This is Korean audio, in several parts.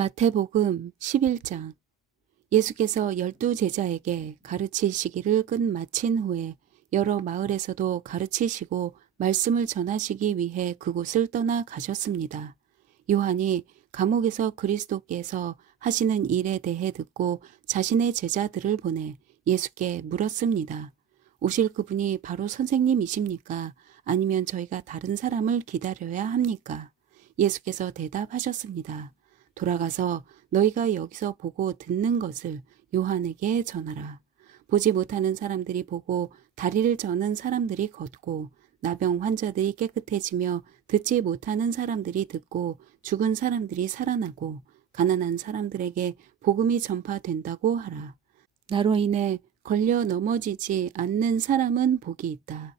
마태복음 11장. 예수께서 12 제자에게 가르치시기를 끝마친 후에 여러 마을에서도 가르치시고 말씀을 전하시기 위해 그곳을 떠나 가셨습니다. 요한이 감옥에서 그리스도께서 하시는 일에 대해 듣고 자신의 제자들을 보내 예수께 물었습니다. 오실 그분이 바로 선생님이십니까? 아니면 저희가 다른 사람을 기다려야 합니까? 예수께서 대답하셨습니다. 돌아가서 너희가 여기서 보고 듣는 것을 요한에게 전하라. 보지 못하는 사람들이 보고 다리를 저는 사람들이 걷고 나병 환자들이 깨끗해지며 듣지 못하는 사람들이 듣고 죽은 사람들이 살아나고 가난한 사람들에게 복음이 전파된다고 하라. 나로 인해 걸려 넘어지지 않는 사람은 복이 있다.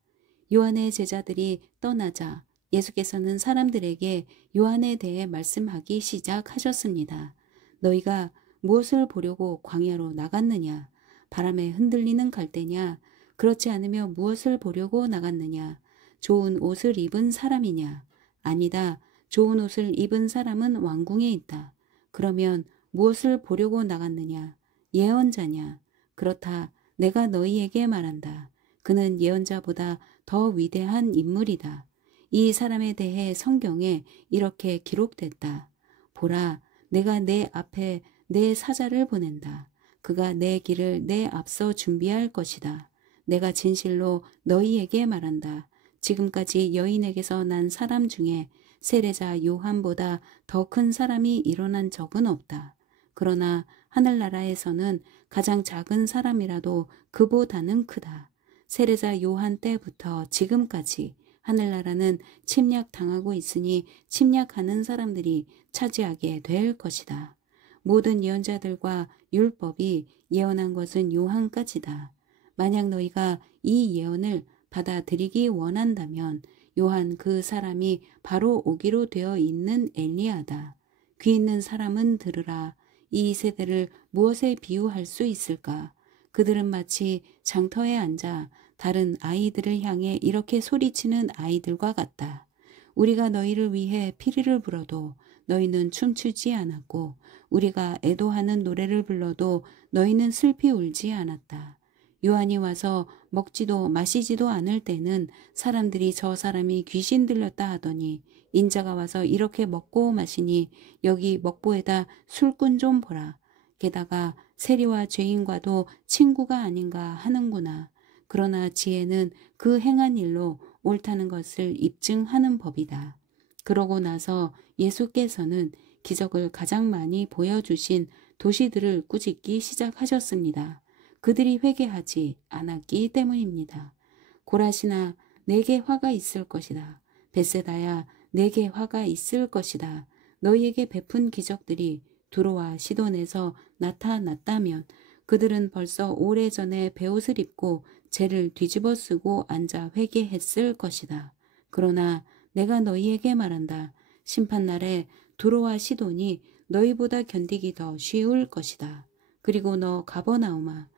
요한의 제자들이 떠나자 예수께서는 사람들에게 요한에 대해 말씀하기 시작하셨습니다. 너희가 무엇을 보려고 광야로 나갔느냐? 바람에 흔들리는 갈대냐? 그렇지 않으며 무엇을 보려고 나갔느냐? 좋은 옷을 입은 사람이냐? 아니다. 좋은 옷을 입은 사람은 왕궁에 있다. 그러면 무엇을 보려고 나갔느냐? 예언자냐? 그렇다. 내가 너희에게 말한다. 그는 예언자보다 더 위대한 인물이다. 이 사람에 대해 성경에 이렇게 기록됐다. 보라, 내가 내 앞에 내 사자를 보낸다. 그가 내 길을 내 앞서 준비할 것이다. 내가 진실로 너희에게 말한다. 지금까지 여인에게서 난 사람 중에 세례자 요한보다 더 큰 사람이 일어난 적은 없다. 그러나 하늘나라에서는 가장 작은 사람이라도 그보다는 크다. 세례자 요한 때부터 지금까지 하늘나라는 침략당하고 있으니 침략하는 사람들이 차지하게 될 것이다. 모든 예언자들과 율법이 예언한 것은 요한까지다. 만약 너희가 이 예언을 받아들이기 원한다면 요한 그 사람이 바로 오기로 되어 있는 엘리야다. 귀 있는 사람은 들으라. 이 세대를 무엇에 비유할 수 있을까? 그들은 마치 장터에 앉아 다른 아이들을 향해 이렇게 소리치는 아이들과 같다. 우리가 너희를 위해 피리를 불어도 너희는 춤추지 않았고 우리가 애도하는 노래를 불러도 너희는 슬피 울지 않았다. 요한이 와서 먹지도 마시지도 않을 때는 사람들이 저 사람이 귀신 들렸다 하더니 인자가 와서 이렇게 먹고 마시니 여기 먹보에다 술꾼 좀 보라. 게다가 세리와 죄인과도 친구가 아닌가 하는구나. 그러나 지혜는 그 행한 일로 옳다는 것을 입증하는 법이다. 그러고 나서 예수께서는 기적을 가장 많이 보여주신 도시들을 꾸짖기 시작하셨습니다. 그들이 회개하지 않았기 때문입니다. 고라시나 내게 화가 있을 것이다. 벳세다야 내게 화가 있을 것이다. 너희에게 베푼 기적들이 두로와 시돈에서 나타났다면 그들은 벌써 오래전에 베옷을 입고 재를 뒤집어 쓰고 앉아 회개했을 것이다. 그러나 내가 너희에게 말한다. 심판날에 두로와 시돈이 너희보다 견디기 더 쉬울 것이다. 그리고 너 가버나움아,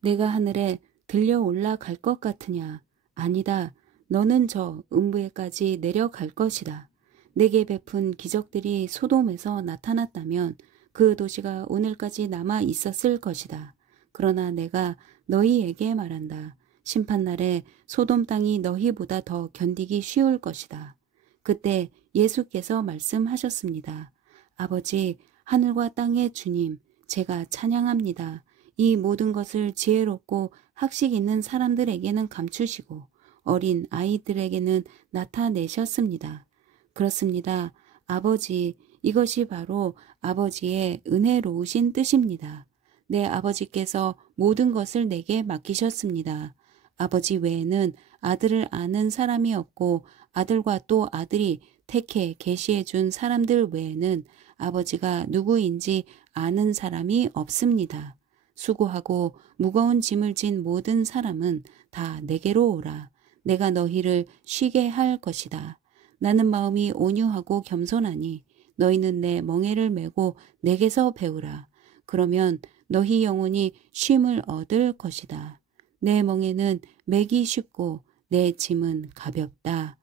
내가 하늘에 들려 올라갈 것 같으냐? 아니다. 너는 저 음부에까지 내려갈 것이다. 내게 베푼 기적들이 소돔에서 나타났다면 그 도시가 오늘까지 남아 있었을 것이다. 그러나 내가 너희에게 말한다. 심판날에 소돔 땅이 너희보다 더 견디기 쉬울 것이다. 그때 예수께서 말씀하셨습니다. 아버지, 하늘과 땅의 주님, 제가 찬양합니다. 이 모든 것을 지혜롭고 학식 있는 사람들에게는 감추시고 어린 아이들에게는 나타내셨습니다. 그렇습니다. 아버지, 이것이 바로 아버지의 은혜로우신 뜻입니다. 내 아버지께서 모든 것을 내게 맡기셨습니다. 아버지 외에는 아들을 아는 사람이 없고 아들과 또 아들이 택해 계시해 준 사람들 외에는 아버지가 누구인지 아는 사람이 없습니다. 수고하고 무거운 짐을 진 모든 사람은 다 내게로 오라. 내가 너희를 쉬게 할 것이다. 나는 마음이 온유하고 겸손하니 너희는 내 멍에를 메고 내게서 배우라. 그러면 너희 영혼이 쉼을 얻을 것이다. 내 멍에는 매기 쉽고 내 짐은 가볍다.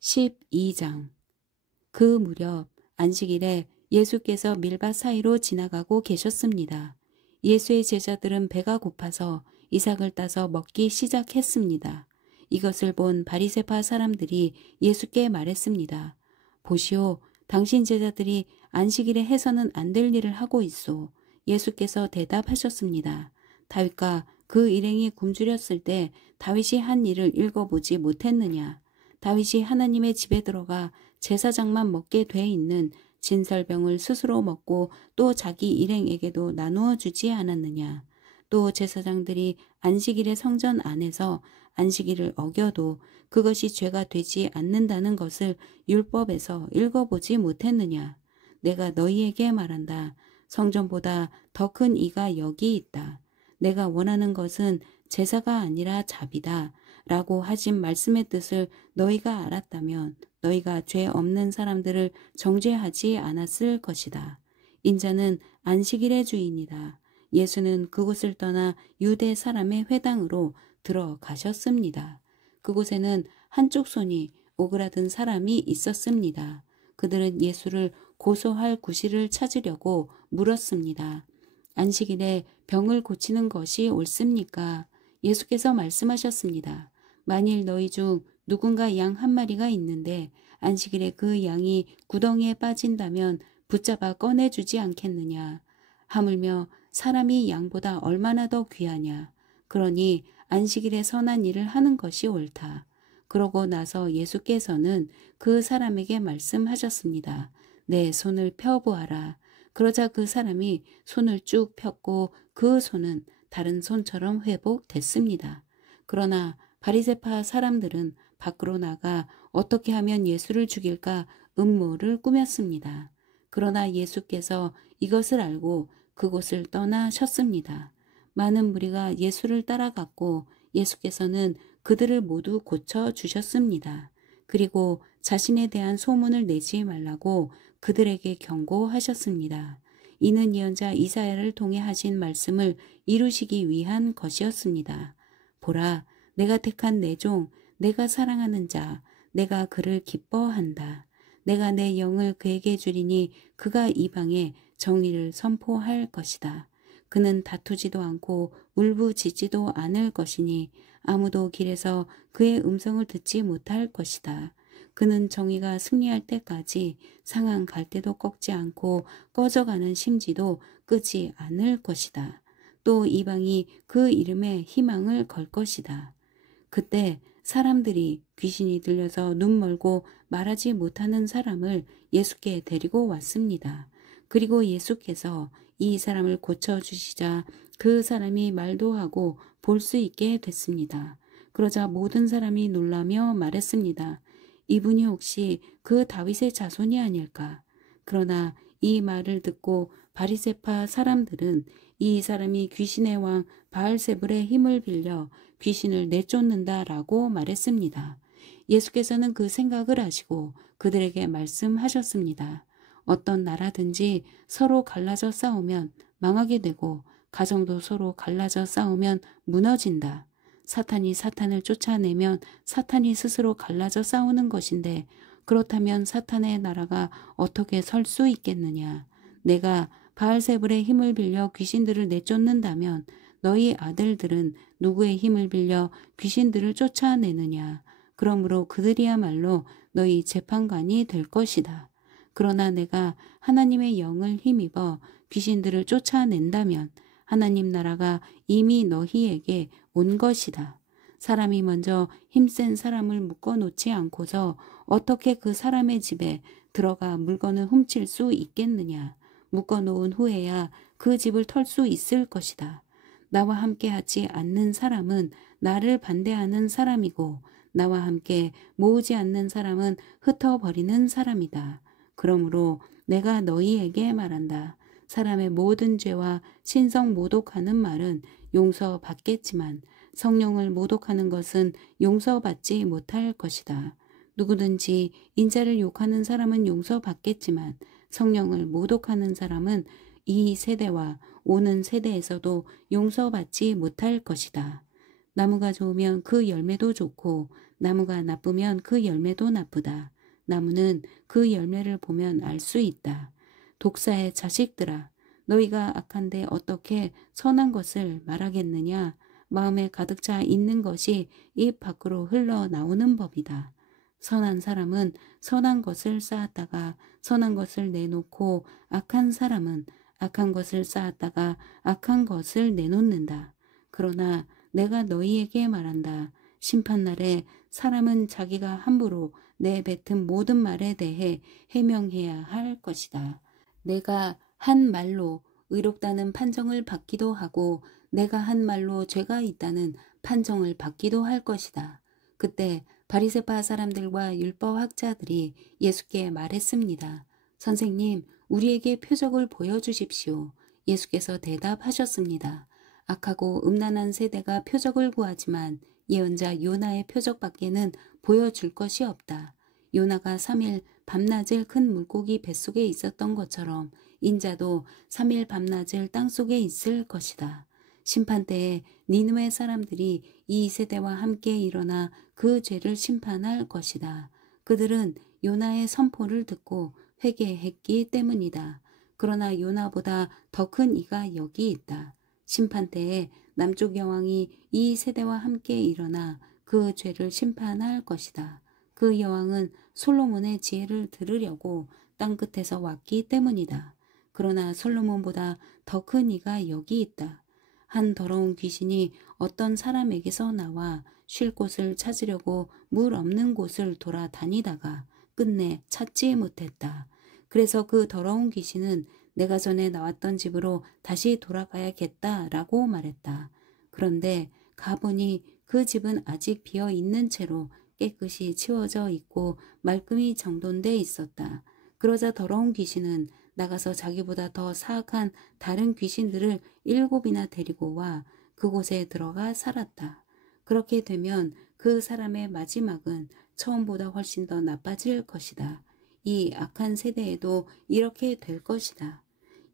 12장. 그 무렵 안식일에 예수께서 밀밭 사이로 지나가고 계셨습니다. 예수의 제자들은 배가 고파서 이삭을 따서 먹기 시작했습니다. 이것을 본 바리새파 사람들이 예수께 말했습니다. 보시오, 당신 제자들이 안식일에 해서는 안 될 일을 하고 있소. 예수께서 대답하셨습니다. 다윗과 그 일행이 굶주렸을 때 다윗이 한 일을 읽어보지 못했느냐. 다윗이 하나님의 집에 들어가 제사장만 먹게 돼 있는 진설병을 스스로 먹고 또 자기 일행에게도 나누어 주지 않았느냐. 또 제사장들이 안식일의 성전 안에서 안식일을 어겨도 그것이 죄가 되지 않는다는 것을 율법에서 읽어보지 못했느냐. 내가 너희에게 말한다. 성전보다 더 큰 이가 여기 있다. 내가 원하는 것은 제사가 아니라 자비다. 라고 하신 말씀의 뜻을 너희가 알았다면 너희가 죄 없는 사람들을 정죄하지 않았을 것이다. 인자는 안식일의 주인이다. 예수는 그곳을 떠나 유대 사람의 회당으로 들어가셨습니다. 그곳에는 한쪽 손이 오그라든 사람이 있었습니다. 그들은 예수를 고소할 구실을 찾으려고 물었습니다. 안식일에 병을 고치는 것이 옳습니까? 예수께서 말씀하셨습니다. 만일 너희 중 누군가 양 한 마리가 있는데 안식일에 그 양이 구덩이에 빠진다면 붙잡아 꺼내주지 않겠느냐. 하물며 사람이 양보다 얼마나 더 귀하냐. 그러니 안식일에 선한 일을 하는 것이 옳다. 그러고 나서 예수께서는 그 사람에게 말씀하셨습니다. 내 손을 펴보아라. 그러자 그 사람이 손을 쭉 폈고 그 손은 다른 손처럼 회복됐습니다. 그러나 바리새파 사람들은 밖으로 나가 어떻게 하면 예수를 죽일까 음모를 꾸몄습니다. 그러나 예수께서 이것을 알고 그곳을 떠나셨습니다. 많은 무리가 예수를 따라갔고 예수께서는 그들을 모두 고쳐주셨습니다. 그리고 자신에 대한 소문을 내지 말라고 그들에게 경고하셨습니다. 이는 예언자 이사야를 통해 하신 말씀을 이루시기 위한 것이었습니다. 보라, 내가 택한 내 종, 내가 사랑하는 자, 내가 그를 기뻐한다. 내가 내 영을 그에게 주리니 그가 이방에 정의를 선포할 것이다. 그는 다투지도 않고 울부짖지도 않을 것이니 아무도 길에서 그의 음성을 듣지 못할 것이다. 그는 정의가 승리할 때까지 상한 갈대도 꺾지 않고 꺼져가는 심지도 끄지 않을 것이다. 또 이방이 그 이름에 희망을 걸 것이다. 그때 사람들이 귀신이 들려서 눈 멀고 말하지 못하는 사람을 예수께 데리고 왔습니다. 그리고 예수께서 이 사람을 고쳐주시자 그 사람이 말도 하고 볼 수 있게 됐습니다. 그러자 모든 사람이 놀라며 말했습니다. 이분이 혹시 그 다윗의 자손이 아닐까? 그러나 이 말을 듣고 바리새파 사람들은 이 사람이 귀신의 왕 바알세불의 힘을 빌려 귀신을 내쫓는다라고 말했습니다. 예수께서는 그 생각을 하시고 그들에게 말씀하셨습니다. 어떤 나라든지 서로 갈라져 싸우면 망하게 되고 가정도 서로 갈라져 싸우면 무너진다. 사탄이 사탄을 쫓아내면 사탄이 스스로 갈라져 싸우는 것인데 그렇다면 사탄의 나라가 어떻게 설 수 있겠느냐. 내가 바알세불의 힘을 빌려 귀신들을 내쫓는다면 너희 아들들은 누구의 힘을 빌려 귀신들을 쫓아내느냐. 그러므로 그들이야말로 너희 재판관이 될 것이다. 그러나 내가 하나님의 영을 힘입어 귀신들을 쫓아낸다면 하나님 나라가 이미 너희에게 온 것이다. 사람이 먼저 힘센 사람을 묶어놓지 않고서 어떻게 그 사람의 집에 들어가 물건을 훔칠 수 있겠느냐. 묶어놓은 후에야 그 집을 털 수 있을 것이다. 나와 함께 하지 않는 사람은 나를 반대하는 사람이고 나와 함께 모으지 않는 사람은 흩어버리는 사람이다. 그러므로 내가 너희에게 말한다. 사람의 모든 죄와 신성 모독하는 말은 용서받겠지만 성령을 모독하는 것은 용서받지 못할 것이다. 누구든지 인자를 욕하는 사람은 용서받겠지만 성령을 모독하는 사람은 이 세대와 오는 세대에서도 용서받지 못할 것이다. 나무가 좋으면 그 열매도 좋고 나무가 나쁘면 그 열매도 나쁘다. 나무는 그 열매를 보면 알 수 있다. 독사의 자식들아, 너희가 악한데 어떻게 선한 것을 말하겠느냐? 마음에 가득 차 있는 것이 입 밖으로 흘러나오는 법이다. 선한 사람은 선한 것을 쌓았다가 선한 것을 내놓고 악한 사람은 악한 것을 쌓았다가 악한 것을 내놓는다. 그러나 내가 너희에게 말한다. 심판날에 사람은 자기가 함부로 내뱉은 모든 말에 대해 해명해야 할 것이다. 내가 한 말로 의롭다는 판정을 받기도 하고 내가 한 말로 죄가 있다는 판정을 받기도 할 것이다. 그때 바리새파 사람들과 율법학자들이 예수께 말했습니다. 선생님, 우리에게 표적을 보여주십시오. 예수께서 대답하셨습니다. 악하고 음란한 세대가 표적을 구하지만 예언자 요나의 표적밖에는 보여줄 것이 없다. 요나가 3일 밤낮을 큰 물고기 뱃속에 있었던 것처럼 인자도 3일 밤낮을 땅속에 있을 것이다. 심판때에 니느웨 사람들이 이 세대와 함께 일어나 그 죄를 심판할 것이다. 그들은 요나의 선포를 듣고 회개했기 때문이다. 그러나 요나보다 더 큰 이가 여기 있다. 심판때에 남쪽 여왕이 이 세대와 함께 일어나 그 죄를 심판할 것이다. 그 여왕은 솔로몬의 지혜를 들으려고 땅끝에서 왔기 때문이다. 그러나 솔로몬보다 더 큰 이가 여기 있다. 한 더러운 귀신이 어떤 사람에게서 나와 쉴 곳을 찾으려고 물 없는 곳을 돌아다니다가 끝내 찾지 못했다. 그래서 그 더러운 귀신은 내가 전에 나왔던 집으로 다시 돌아가야겠다라고 말했다. 그런데 가보니 그 집은 아직 비어 있는 채로 깨끗이 치워져 있고 말끔히 정돈돼 있었다. 그러자 더러운 귀신은 나가서 자기보다 더 사악한 다른 귀신들을 7이나 데리고 와 그곳에 들어가 살았다. 그렇게 되면 그 사람의 마지막은 처음보다 훨씬 더 나빠질 것이다. 이 악한 세대에도 이렇게 될 것이다.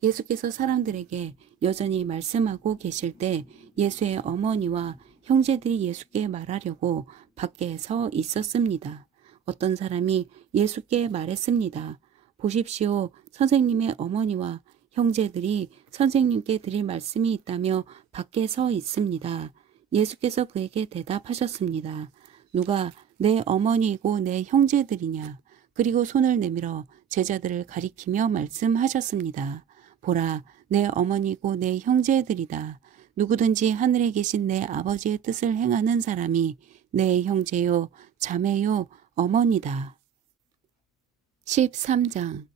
예수께서 사람들에게 여전히 말씀하고 계실 때 예수의 어머니와 형제들이 예수께 말하려고 밖에 서 있었습니다. 어떤 사람이 예수께 말했습니다. 보십시오. 선생님의 어머니와 형제들이 선생님께 드릴 말씀이 있다며 밖에 서 있습니다. 예수께서 그에게 대답하셨습니다. 누가 내 어머니이고 내 형제들이냐? 그리고 손을 내밀어 제자들을 가리키며 말씀하셨습니다. 보라, 내 어머니고 내 형제들이다. 누구든지 하늘에 계신 내 아버지의 뜻을 행하는 사람이 내 형제요, 자매요, 어머니다. 13장.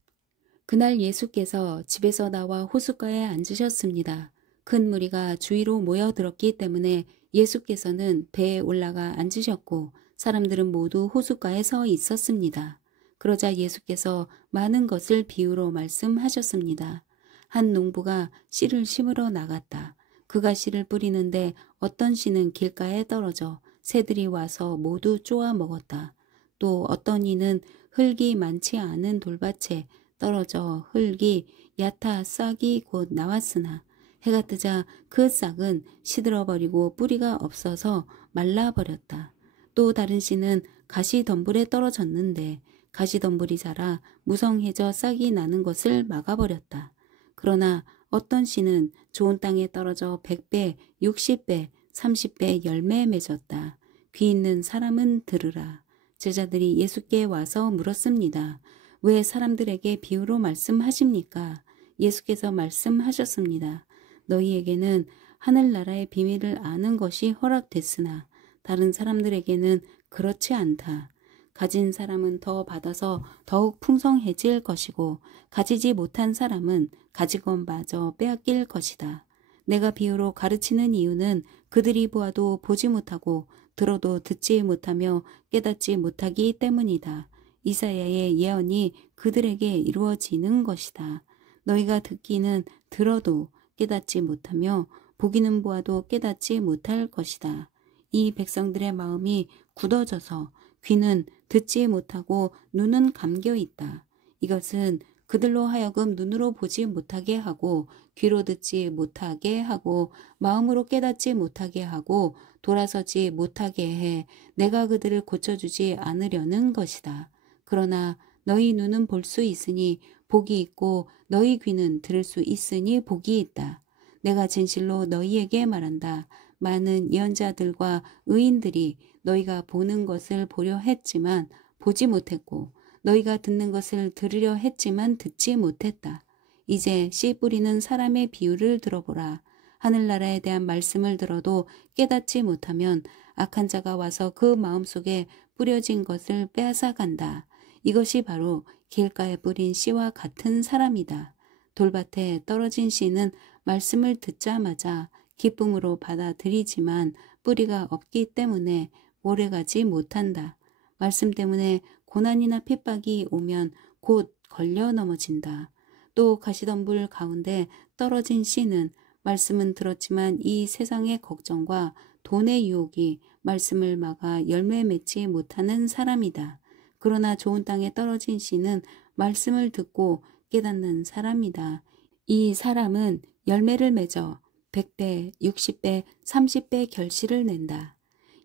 그날 예수께서 집에서 나와 호숫가에 앉으셨습니다. 큰 무리가 주위로 모여들었기 때문에 예수께서는 배에 올라가 앉으셨고 사람들은 모두 호숫가에 서 있었습니다. 그러자 예수께서 많은 것을 비유로 말씀하셨습니다. 한 농부가 씨를 심으러 나갔다. 그가 씨를 뿌리는데 어떤 씨는 길가에 떨어져 새들이 와서 모두 쪼아 먹었다. 또 어떤 이는 흙이 많지 않은 돌밭에 떨어져 흙이 얕아 싹이 곧 나왔으나 해가 뜨자 그 싹은 시들어버리고 뿌리가 없어서 말라버렸다. 또 다른 씨는 가시덤불에 떨어졌는데 가시덤불이 자라 무성해져 싹이 나는 것을 막아버렸다. 그러나 어떤 씨는 좋은 땅에 떨어져 100배, 60배, 30배 열매 맺었다. 귀 있는 사람은 들으라. 제자들이 예수께 와서 물었습니다. 왜 사람들에게 비유로 말씀하십니까? 예수께서 말씀하셨습니다. 너희에게는 하늘나라의 비밀을 아는 것이 허락됐으나 다른 사람들에게는 그렇지 않다. 가진 사람은 더 받아서 더욱 풍성해질 것이고 가지지 못한 사람은 가진 것마저 빼앗길 것이다. 내가 비유로 가르치는 이유는 그들이 보아도 보지 못하고 들어도 듣지 못하며 깨닫지 못하기 때문이다. 이사야의 예언이 그들에게 이루어지는 것이다. 너희가 듣기는 들어도 깨닫지 못하며 보기는 보아도 깨닫지 못할 것이다. 이 백성들의 마음이 굳어져서 귀는 듣지 못하고 눈은 감겨 있다. 이것은 그들로 하여금 눈으로 보지 못하게 하고 귀로 듣지 못하게 하고 마음으로 깨닫지 못하게 하고 돌아서지 못하게 해 내가 그들을 고쳐주지 않으려는 것이다. 그러나 너희 눈은 볼 수 있으니 복이 있고 너희 귀는 들을 수 있으니 복이 있다. 내가 진실로 너희에게 말한다. 많은 예언자들과 의인들이 너희가 보는 것을 보려 했지만 보지 못했고 너희가 듣는 것을 들으려 했지만 듣지 못했다. 이제 씨 뿌리는 사람의 비유를 들어보라. 하늘나라에 대한 말씀을 들어도 깨닫지 못하면 악한 자가 와서 그 마음속에 뿌려진 것을 빼앗아 간다. 이것이 바로 길가에 뿌린 씨와 같은 사람이다. 돌밭에 떨어진 씨는 말씀을 듣자마자 기쁨으로 받아들이지만 뿌리가 없기 때문에 오래가지 못한다. 말씀 때문에 고난이나 핍박이 오면 곧 걸려 넘어진다. 또 가시덤불 가운데 떨어진 씨는 말씀은 들었지만 이 세상의 걱정과 돈의 유혹이 말씀을 막아 열매 맺지 못하는 사람이다. 그러나 좋은 땅에 떨어진 씨는 말씀을 듣고 깨닫는 사람이다. 이 사람은 열매를 맺어 100배, 60배, 30배 결실을 낸다.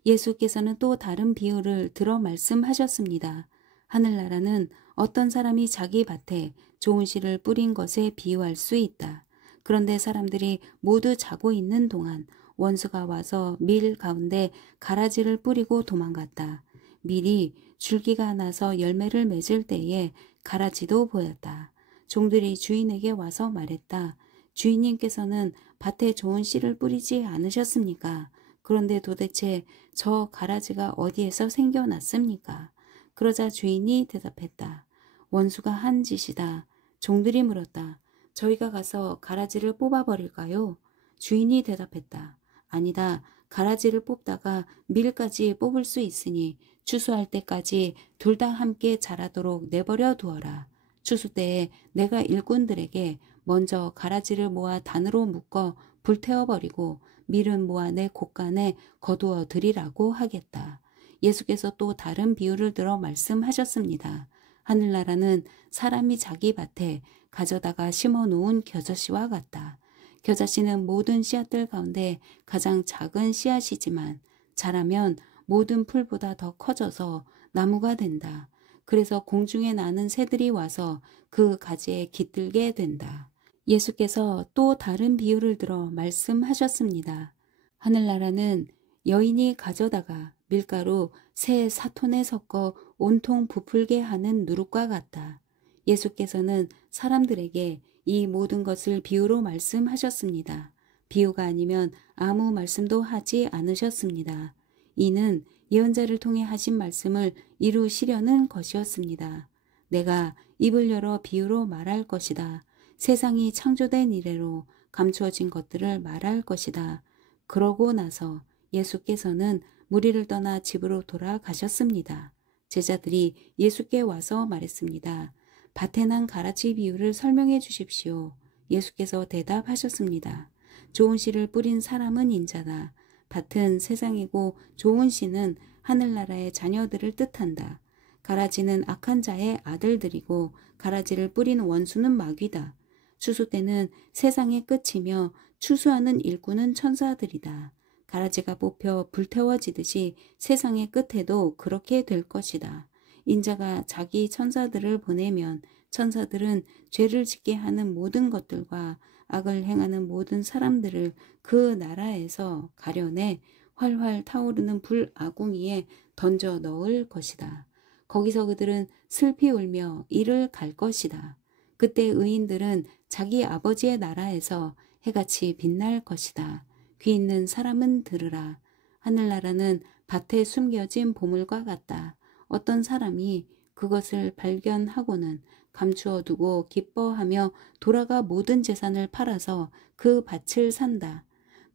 예수께서는 또 다른 비유를 들어 말씀하셨습니다. 하늘나라는 어떤 사람이 자기 밭에 좋은 씨를 뿌린 것에 비유할 수 있다. 그런데 사람들이 모두 자고 있는 동안 원수가 와서 밀 가운데 가라지를 뿌리고 도망갔다. 밀이 줄기가 나서 열매를 맺을 때에 가라지도 보였다. 종들이 주인에게 와서 말했다. 주인님께서는 밭에 좋은 씨를 뿌리지 않으셨습니까? 그런데 도대체 저 가라지가 어디에서 생겨났습니까? 그러자 주인이 대답했다. 원수가 한 짓이다. 종들이 물었다. 저희가 가서 가라지를 뽑아버릴까요? 주인이 대답했다. 아니다. 가라지를 뽑다가 밀까지 뽑을 수 있으니 추수할 때까지 둘 다 함께 자라도록 내버려 두어라. 추수 때에 내가 일꾼들에게 먼저 가라지를 모아 단으로 묶어 불태워버리고 밀은 모아 내 곳간에 거두어 드리라고 하겠다. 예수께서 또 다른 비유를 들어 말씀하셨습니다. 하늘나라는 사람이 자기 밭에 가져다가 심어놓은 겨자씨와 같다. 겨자씨는 모든 씨앗들 가운데 가장 작은 씨앗이지만 자라면 모든 풀보다 더 커져서 나무가 된다. 그래서 공중에 나는 새들이 와서 그 가지에 깃들게 된다. 예수께서 또 다른 비유를 들어 말씀하셨습니다. 하늘나라는 여인이 가져다가 밀가루 새 사톤에 섞어 온통 부풀게 하는 누룩과 같다. 예수께서는 사람들에게 이 모든 것을 비유로 말씀하셨습니다. 비유가 아니면 아무 말씀도 하지 않으셨습니다. 이는 예언자를 통해 하신 말씀을 이루시려는 것이었습니다. 내가 입을 열어 비유로 말할 것이다. 세상이 창조된 이래로 감추어진 것들을 말할 것이다. 그러고 나서 예수께서는 무리를 떠나 집으로 돌아가셨습니다. 제자들이 예수께 와서 말했습니다. 밭에 난 가라지 비유를 설명해 주십시오. 예수께서 대답하셨습니다. 좋은 씨를 뿌린 사람은 인자다. 밭은 세상이고 좋은 씨는 하늘나라의 자녀들을 뜻한다. 가라지는 악한 자의 아들들이고 가라지를 뿌린 원수는 마귀다. 추수 때는 세상의 끝이며 추수하는 일꾼은 천사들이다. 가라지가 뽑혀 불태워지듯이 세상의 끝에도 그렇게 될 것이다. 인자가 자기 천사들을 보내면 천사들은 죄를 짓게 하는 모든 것들과 악을 행하는 모든 사람들을 그 나라에서 가려내 활활 타오르는 불 아궁이에 던져 넣을 것이다. 거기서 그들은 슬피 울며 이를 갈 것이다. 그때 의인들은 자기 아버지의 나라에서 해같이 빛날 것이다. 귀 있는 사람은 들으라. 하늘나라는 밭에 숨겨진 보물과 같다. 어떤 사람이 그것을 발견하고는 감추어 두고 기뻐하며 돌아가 모든 재산을 팔아서 그 밭을 산다.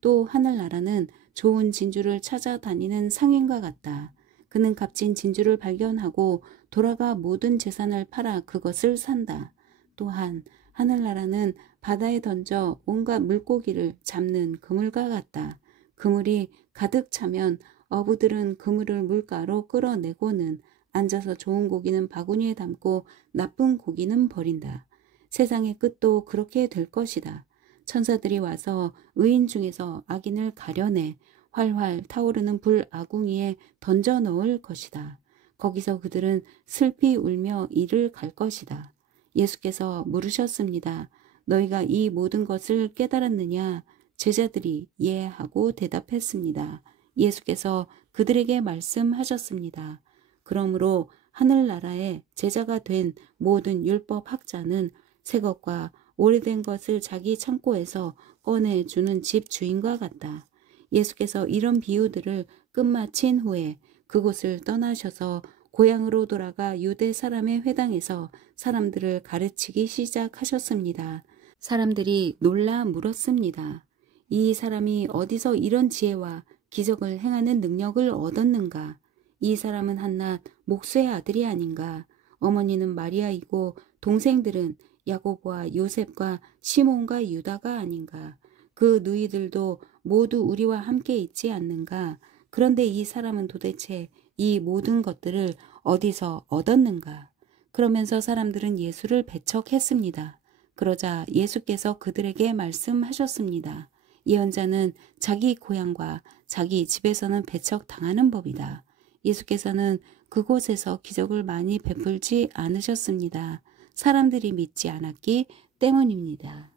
또 하늘나라는 좋은 진주를 찾아다니는 상인과 같다. 그는 값진 진주를 발견하고 돌아가 모든 재산을 팔아 그것을 산다. 또한 하늘나라는 바다에 던져 온갖 물고기를 잡는 그물과 같다. 그물이 가득 차면 어부들은 그물을 물가로 끌어내고는 앉아서 좋은 고기는 바구니에 담고 나쁜 고기는 버린다. 세상의 끝도 그렇게 될 것이다. 천사들이 와서 의인 중에서 악인을 가려내 활활 타오르는 불 아궁이에 던져 넣을 것이다. 거기서 그들은 슬피 울며 이를 갈 것이다. 예수께서 물으셨습니다. 너희가 이 모든 것을 깨달았느냐? 제자들이 예 하고 대답했습니다. 예수께서 그들에게 말씀하셨습니다. 그러므로 하늘나라의 제자가 된 모든 율법 학자는 새 것과 오래된 것을 자기 창고에서 꺼내주는 집 주인과 같다. 예수께서 이런 비유들을 끝마친 후에 그곳을 떠나셔서 고향으로 돌아가 유대 사람의 회당에서 사람들을 가르치기 시작하셨습니다. 사람들이 놀라 물었습니다. 이 사람이 어디서 이런 지혜와 기적을 행하는 능력을 얻었는가? 이 사람은 한낱 목수의 아들이 아닌가? 어머니는 마리아이고 동생들은 야고보와 요셉과 시몬과 유다가 아닌가? 그 누이들도 모두 우리와 함께 있지 않는가? 그런데 이 사람은 도대체 이 모든 것들을 어디서 얻었는가? 그러면서 사람들은 예수를 배척했습니다. 그러자 예수께서 그들에게 말씀하셨습니다. 예언자는 자기 고향과 자기 집에서는 배척당하는 법이다. 예수께서는 그곳에서 기적을 많이 베풀지 않으셨습니다. 사람들이 믿지 않았기 때문입니다.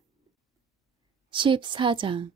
14장.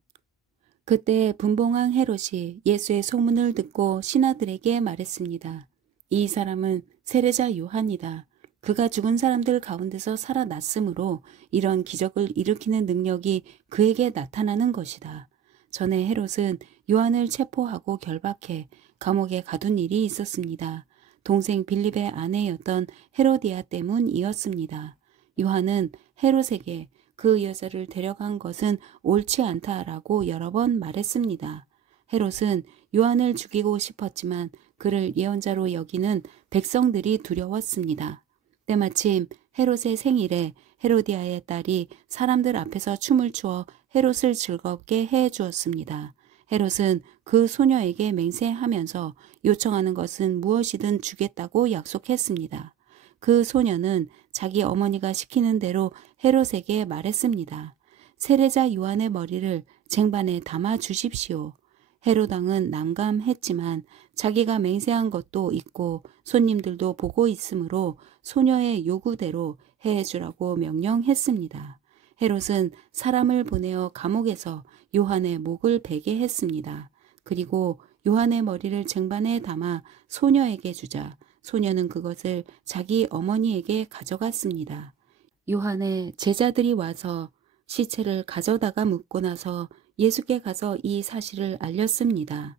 그때 분봉왕 헤롯이 예수의 소문을 듣고 신하들에게 말했습니다. 이 사람은 세례자 요한이다. 그가 죽은 사람들 가운데서 살아났으므로 이런 기적을 일으키는 능력이 그에게 나타나는 것이다. 전에 헤롯은 요한을 체포하고 결박해 감옥에 가둔 일이 있었습니다. 동생 빌립의 아내였던 헤로디아 때문이었습니다. 요한은 헤롯에게 그 여자를 데려간 것은 옳지 않다라고 여러 번 말했습니다. 헤롯은 요한을 죽이고 싶었지만 그를 예언자로 여기는 백성들이 두려웠습니다. 때마침 헤롯의 생일에 헤로디아의 딸이 사람들 앞에서 춤을 추어 헤롯을 즐겁게 해 주었습니다. 헤롯은 그 소녀에게 맹세하면서 요청하는 것은 무엇이든 주겠다고 약속했습니다. 그 소녀는 자기 어머니가 시키는 대로 헤롯에게 말했습니다. 세례자 요한의 머리를 쟁반에 담아 주십시오. 헤롯 왕은 난감했지만 자기가 맹세한 것도 있고 손님들도 보고 있으므로 소녀의 요구대로 해주라고 명령했습니다. 헤롯은 사람을 보내어 감옥에서 요한의 목을 베게 했습니다. 그리고 요한의 머리를 쟁반에 담아 소녀에게 주자 소녀는 그것을 자기 어머니에게 가져갔습니다. 요한의 제자들이 와서 시체를 가져다가 묻고 나서 예수께 가서 이 사실을 알렸습니다.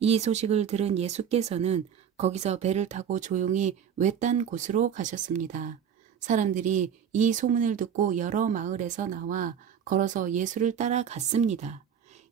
이 소식을 들은 예수께서는 거기서 배를 타고 조용히 외딴 곳으로 가셨습니다. 사람들이 이 소문을 듣고 여러 마을에서 나와 걸어서 예수를 따라갔습니다.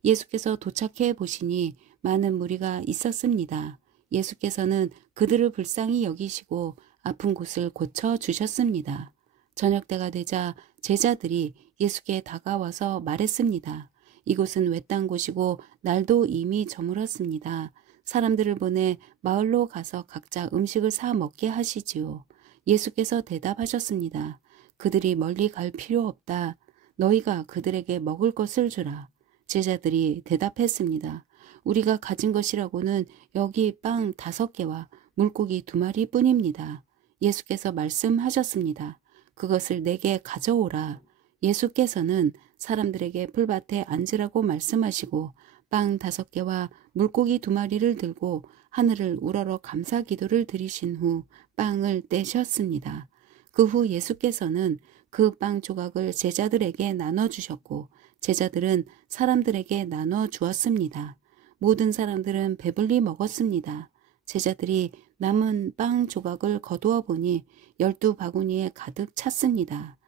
예수께서 도착해 보시니 많은 무리가 있었습니다. 예수께서는 그들을 불쌍히 여기시고 아픈 곳을 고쳐주셨습니다. 저녁 때가 되자 제자들이 예수께 다가와서 말했습니다. 이곳은 외딴 곳이고 날도 이미 저물었습니다. 사람들을 보내 마을로 가서 각자 음식을 사 먹게 하시지요. 예수께서 대답하셨습니다. 그들이 멀리 갈 필요 없다. 너희가 그들에게 먹을 것을 주라. 제자들이 대답했습니다. 우리가 가진 것이라고는 여기 빵 5개와 물고기 2마리 뿐입니다. 예수께서 말씀하셨습니다. 그것을 내게 가져오라. 예수께서는 사람들에게 풀밭에 앉으라고 말씀하시고 빵 5개와 물고기 2마리를 들고 하늘을 우러러 감사 기도를 드리신 후 빵을 떼셨습니다. 그 후 예수께서는 그 빵 조각을 제자들에게 나눠주셨고 제자들은 사람들에게 나눠 주었습니다. 모든 사람들은 배불리 먹었습니다. 제자들이 남은 빵 조각을 거두어 보니 12바구니에 가득 찼습니다.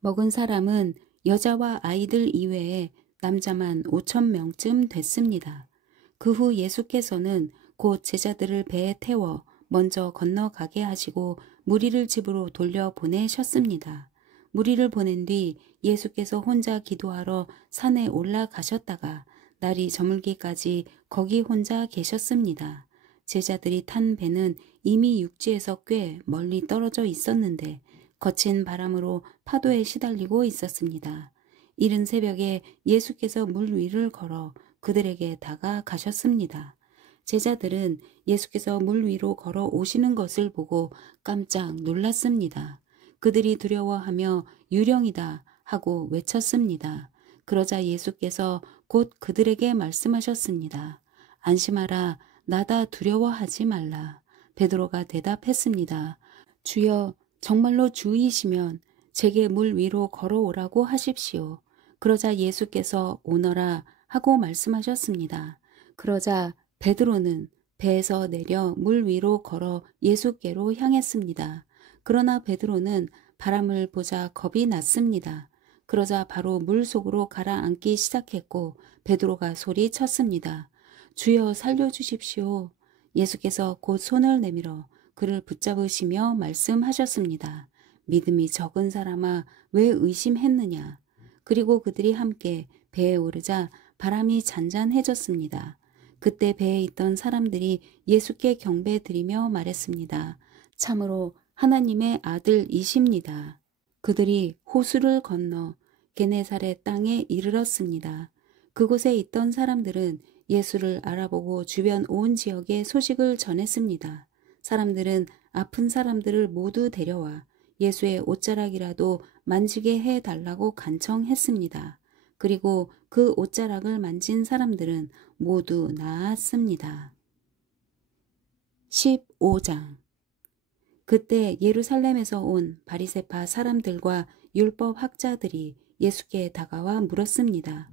먹은 사람은 여자와 아이들 이외에 남자만 5,000명쯤 됐습니다. 그 후 예수께서는 곧 제자들을 배에 태워 먼저 건너가게 하시고 무리를 집으로 돌려보내셨습니다. 무리를 보낸 뒤 예수께서 혼자 기도하러 산에 올라가셨다가 날이 저물기까지 거기 혼자 계셨습니다. 제자들이 탄 배는 이미 육지에서 꽤 멀리 떨어져 있었는데 거친 바람으로 파도에 시달리고 있었습니다. 이른 새벽에 예수께서 물 위를 걸어 그들에게 다가가셨습니다. 제자들은 예수께서 물 위로 걸어 오시는 것을 보고 깜짝 놀랐습니다. 그들이 두려워하며 유령이다 하고 외쳤습니다. 그러자 예수께서 곧 그들에게 말씀하셨습니다. 안심하라, 나다, 두려워하지 말라. 베드로가 대답했습니다. 주여, 정말로 주이시면 제게 물 위로 걸어오라고 하십시오. 그러자 예수께서 오너라 하고 말씀하셨습니다. 그러자 베드로는 배에서 내려 물 위로 걸어 예수께로 향했습니다. 그러나 베드로는 바람을 보자 겁이 났습니다. 그러자 바로 물 속으로 가라앉기 시작했고 베드로가 소리쳤습니다. 주여, 살려주십시오. 예수께서 곧 손을 내밀어 그를 붙잡으시며 말씀하셨습니다. 믿음이 적은 사람아, 왜 의심했느냐? 그리고 그들이 함께 배에 오르자 바람이 잔잔해졌습니다. 그때 배에 있던 사람들이 예수께 경배드리며 말했습니다. 참으로 하나님의 아들이십니다. 그들이 호수를 건너 게네사렛 땅에 이르렀습니다. 그곳에 있던 사람들은 예수를 알아보고 주변 온 지역에 소식을 전했습니다. 사람들은 아픈 사람들을 모두 데려와 예수의 옷자락이라도 만지게 해달라고 간청했습니다. 그리고 그 옷자락을 만진 사람들은 모두 나았습니다. 15장. 그때 예루살렘에서 온 바리새파 사람들과 율법 학자들이 예수께 다가와 물었습니다.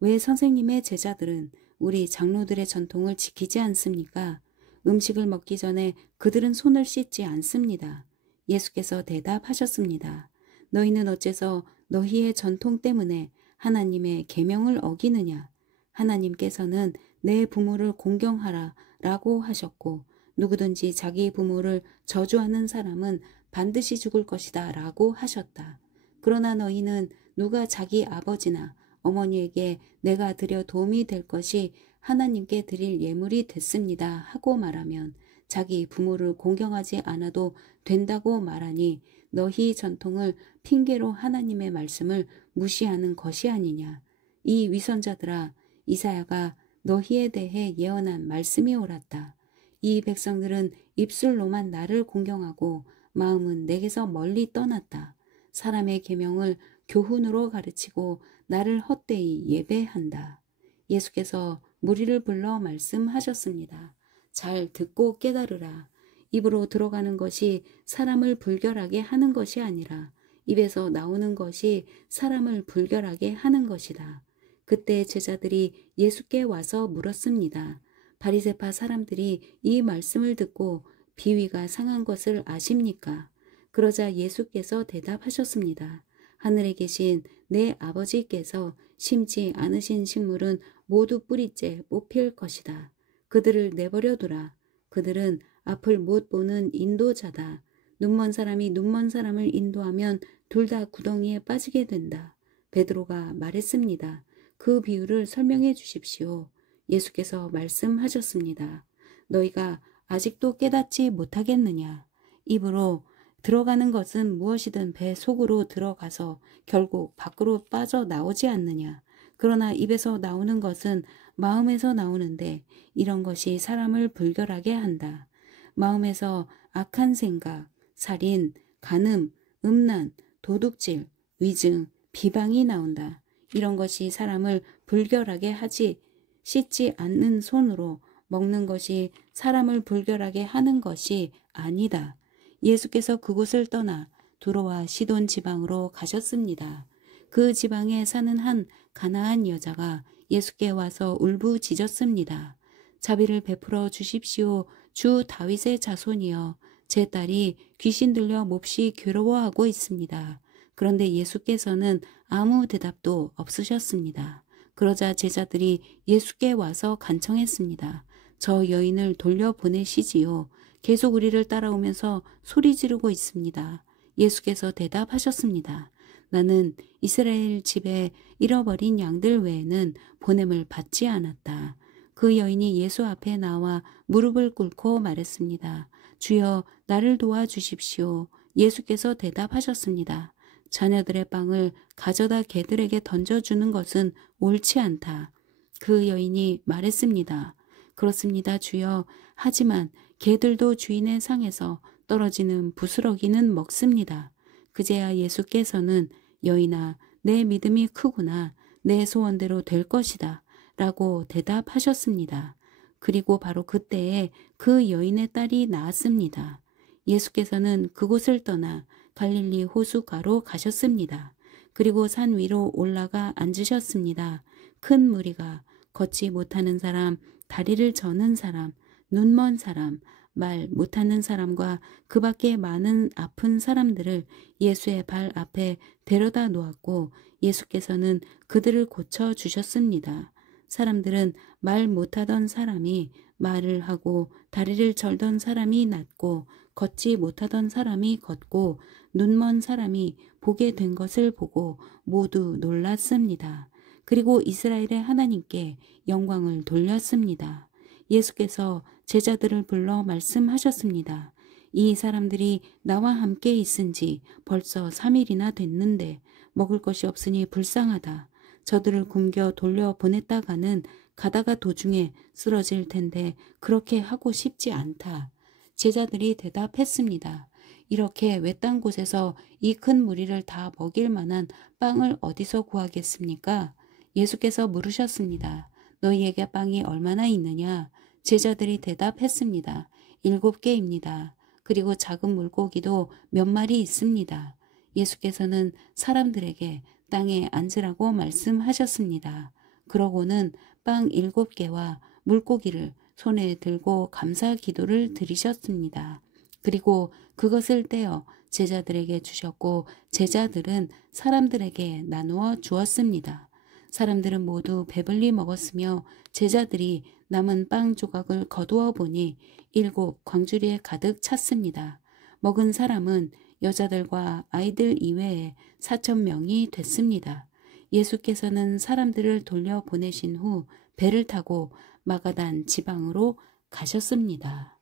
왜 선생님의 제자들은 우리 장로들의 전통을 지키지 않습니까? 음식을 먹기 전에 그들은 손을 씻지 않습니다. 예수께서 대답하셨습니다. 너희는 어째서 너희의 전통 때문에 하나님의 계명을 어기느냐? 하나님께서는 내 부모를 공경하라 라고 하셨고 누구든지 자기 부모를 저주하는 사람은 반드시 죽을 것이다 라고 하셨다. 그러나 너희는 누가 자기 아버지나 어머니에게 내가 드려 도움이 될 것이 하나님께 드릴 예물이 됐습니다 하고 말하면 자기 부모를 공경하지 않아도 된다고 말하니 너희 전통을 핑계로 하나님의 말씀을 무시하는 것이 아니냐. 이 위선자들아, 이사야가 너희에 대해 예언한 말씀이 옳았다. 이 백성들은 입술로만 나를 공경하고 마음은 내게서 멀리 떠났다. 사람의 계명을 교훈으로 가르치고 나를 헛되이 예배한다. 예수께서 무리를 불러 말씀하셨습니다. 잘 듣고 깨달으라. 입으로 들어가는 것이 사람을 불결하게 하는 것이 아니라 입에서 나오는 것이 사람을 불결하게 하는 것이다. 그때 제자들이 예수께 와서 물었습니다. 바리새파 사람들이 이 말씀을 듣고 비위가 상한 것을 아십니까? 그러자 예수께서 대답하셨습니다. 하늘에 계신 내 아버지께서 심지 않으신 식물은 모두 뿌리째 뽑힐 것이다. 그들을 내버려 두라. 그들은 앞을 못 보는 인도자다. 눈먼 사람이 눈먼 사람을 인도하면 둘 다 구덩이에 빠지게 된다. 베드로가 말했습니다. 그 비유를 설명해 주십시오. 예수께서 말씀하셨습니다. 너희가 아직도 깨닫지 못하겠느냐? 입으로 들어가는 것은 무엇이든 배 속으로 들어가서 결국 밖으로 빠져나오지 않느냐? 그러나 입에서 나오는 것은 마음에서 나오는데 이런 것이 사람을 불결하게 한다. 마음에서 악한 생각, 살인, 간음, 음란, 도둑질, 위증, 비방이 나온다. 이런 것이 사람을 불결하게 하지 씻지 않는 손으로 먹는 것이 사람을 불결하게 하는 것이 아니다. 예수께서 그곳을 떠나 두로와 시돈 지방으로 가셨습니다. 그 지방에 사는 한 가나안 여자가 예수께 와서 울부짖었습니다. 자비를 베풀어 주십시오. 주 다윗의 자손이여, 제 딸이 귀신 들려 몹시 괴로워하고 있습니다. 그런데 예수께서는 아무 대답도 없으셨습니다. 그러자 제자들이 예수께 와서 간청했습니다. 저 여인을 돌려보내시지요. 계속 우리를 따라오면서 소리 지르고 있습니다. 예수께서 대답하셨습니다. 나는 이스라엘 집에 잃어버린 양들 외에는 보냄을 받지 않았다. 그 여인이 예수 앞에 나와 무릎을 꿇고 말했습니다. 주여, 나를 도와주십시오. 예수께서 대답하셨습니다. 자녀들의 빵을 가져다 개들에게 던져주는 것은 옳지 않다. 그 여인이 말했습니다. 그렇습니다, 주여. 하지만 개들도 주인의 상에서 떨어지는 부스러기는 먹습니다. 그제야 예수께서는 여인아, 내 믿음이 크구나. 내 소원대로 될 것이다. 라고 대답하셨습니다. 그리고 바로 그때에 그 여인의 딸이 나았습니다. 예수께서는 그곳을 떠나 갈릴리 호수가로 가셨습니다. 그리고 산 위로 올라가 앉으셨습니다. 큰 무리가 걷지 못하는 사람, 다리를 저는 사람, 눈먼 사람, 말 못하는 사람과 그 밖에 많은 아픈 사람들을 예수의 발 앞에 데려다 놓았고 예수께서는 그들을 고쳐 주셨습니다. 사람들은 말 못하던 사람이 말을 하고 다리를 절던 사람이 낫고 걷지 못하던 사람이 걷고 눈먼 사람이 보게 된 것을 보고 모두 놀랐습니다. 그리고 이스라엘의 하나님께 영광을 돌렸습니다. 예수께서 제자들을 불러 말씀하셨습니다. 이 사람들이 나와 함께 있은 지 벌써 3일이나 됐는데 먹을 것이 없으니 불쌍하다. 저들을 굶겨 돌려보냈다가는 가다가 도중에 쓰러질 텐데 그렇게 하고 싶지 않다. 제자들이 대답했습니다. 이렇게 외딴 곳에서 이 큰 무리를 다 먹일 만한 빵을 어디서 구하겠습니까? 예수께서 물으셨습니다. 너희에게 빵이 얼마나 있느냐? 제자들이 대답했습니다. 7개입니다. 그리고 작은 물고기도 몇 마리 있습니다. 예수께서는 사람들에게 땅에 앉으라고 말씀하셨습니다. 그러고는 빵 7개와 물고기를 손에 들고 감사 기도를 드리셨습니다. 그리고 그것을 떼어 제자들에게 주셨고 제자들은 사람들에게 나누어 주었습니다. 사람들은 모두 배불리 먹었으며 제자들이 남은 빵 조각을 거두어 보니 7 광주리에 가득 찼습니다. 먹은 사람은 여자들과 아이들 이외에 4,000명이 됐습니다. 예수께서는 사람들을 돌려보내신 후 배를 타고 마가단 지방으로 가셨습니다.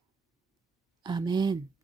아멘.